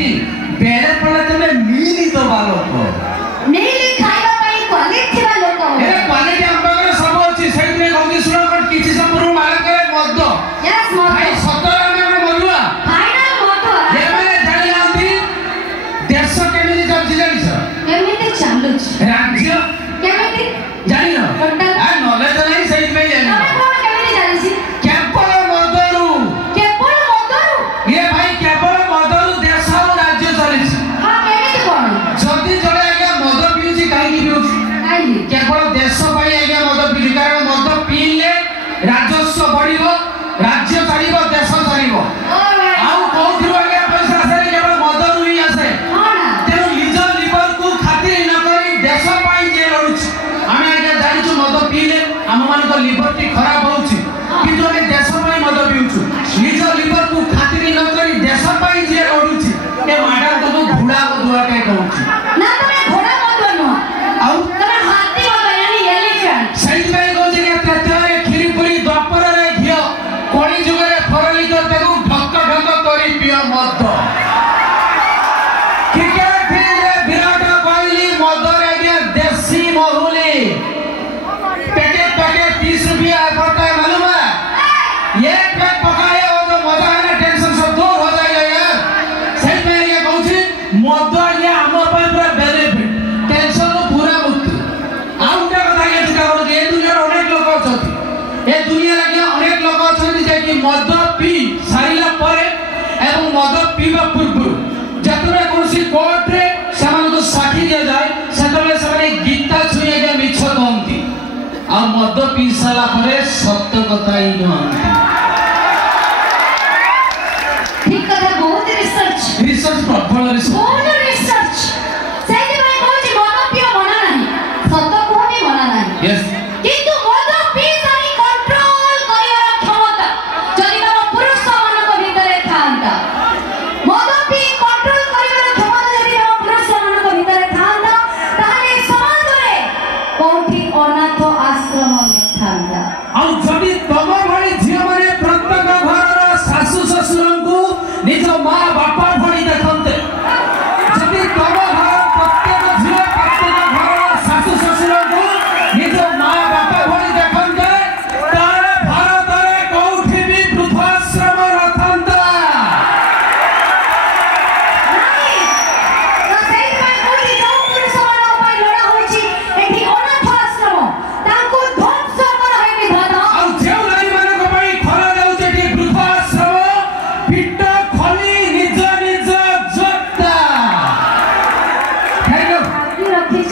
नहीं बेले पड़े तमे मिली तो बालो को मिली खाइबा पई क्वालिटी थिबा लोक ए क्वालिटी हम पाखरे सब अछि सही में गंगी सुनो कट किछि संपूर्ण मालक करे मद यस मद भाई सतरा में मदुआ फाइनल मद ये माने जानि आंती देश केमिति चलछि जानि छ केमिति चालुछ राज्य केमिति जानि न टोटल आ नॉलेज नहीं सही में जानि तमे कोन केमिति जानिछि केवल मदरु ये भाई केवल मदरु देश और राज्य चलिछि हां केमिति कोन जदी जड़े आगे मद पिउछि काई की पिउछि काई केवल देश पाई आगे मद पिउछि कारण मद पीले राजस्व बढ़िबो राज्य चलिबो देश चलिबो आउ कोथि आगे पैसा आसे केवल मदरु ही आसे हां ना तेनु निज लिवर को खातिर न करी देश पाई जे रहउछि आमे आगे जानिछु मद पीले हम मान को लिवर टी खराब होउछि किंतु हम देश पाई मद पिउछु निज लिवर को खातिर न करी देश पाई जे रहउछि ए माडा तो घोड़ा को दुआ के कहउछि ना तमे घोड़ा मत बनो आउ तमे हाथी मत यानी एलिफेंट सही में कहउछि के त्रेतारे खिरीपुरी द्वापर रे घियो कोणी जुगरे फरली तो तेगु ढक ढक करी पियो मद क्रिकेट फील्ड रे विराट कोहली मद रे के देसी महुली पैकेट 30 रुपया पड़ता है मालूम है एक पैक पकाए हो तो मजा है ना टेंशन सब दूर हो जाएगा यार सही में ये कहउछि मद ये हमर पर पूरा बेनिफिट टेंशन नो पूरा मुक्ति आउ के କଥା ये चिंता करू ए दुनिया रे अनेक लोक अछथि ए दुनिया रे अनेक लोक अछथि जे कि मद पी सारिला परे एवं मद पीबा पूर्व जतरे कोनसी कोर्ट रे समान को साखी दिया जाए सेतबे समान गीता छुए के मिछ कहंती आ मद पी साला परे सत्य कथा ही कहंती ठीक कथा बहुत रिसर्च प्रबल रिसर्च बहुत रिसर्च सेति भाई कहछि मद पियो मना नाही सत्य कोनी मना नाही यस किंतु मद पी सारी कंट्रोल करिवार क्षमता जदि तम पुरुष मानक भितरे थांता मद पी कंट्रोल करिवार क्षमता जदि तम पुरुष मानक भितरे थांता ताहाले समाज रे कोठी अनाथ आश्रम थांता आ जदि तम भଳି झियो माने प्रत्येक घर सासु ससुर को निज मां बापा भଳି देखन्ते जदि तम घर प्रत्येक झियो प्रत्येक घर सासु ससुर को निज मां बापा भଳି देखन्ते तारे भारत रे कोठी भी वृद्धाश्रम रखन्ता नाही तो सेति भाई कहछि जो पुरुष मानक पई लड़ा होछि एठी अनाथ आश्रम तांको ध्वंस कर है विधान आ जेउ नारी मानक पई खरा जाउचे कि वृद्धाश्रम पिट खली निज निज जत्ता हेलो हाथी रखी